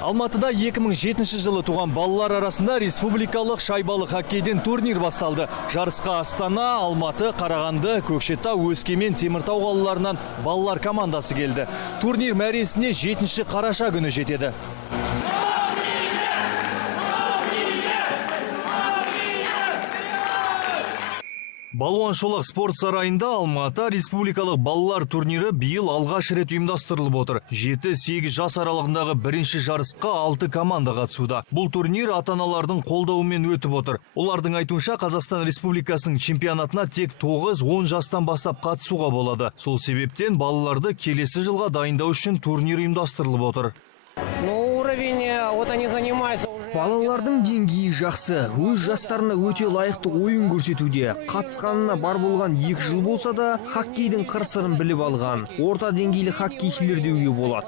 Алматыда 2007 жылы туған балалар арасында республикалық шайбалы хоккейден турнир басталды. Жарысқа Астана, Алматы, Қарағанды, Көкшетау, Өскемен, Теміртау қалаларынан балалар командасы келді. Турнир мәресіне 7 қараша күні жетеді. Балуан Шолақ спорт сарайында Алматы республикалық балалар турнирі биыл алғаш рет ұйымдастырылып отыр. 7-8 жас аралығындағы бірінші жарысқа 6 команда қатысуда. Бұл турнир ата-аналардың қолдауымен өтіп отыр. Олардың айтуынша Қазақстан Республикасының чемпионатына тек 9-10 жастан бастап қатысуға болады. Сол себептен балаларды келесі жылға дайындау үшін турнир ұйымдастырылып отыр. Балалардың деңгейі жақсы, өз жастарына өте лайықты ойын көрсетуде. Қатысқанына бар болған 2 жыл болса да, хоккейдің қыр-сырын біліп алған. Орта деңгейлі хоккейшілер деуге болады.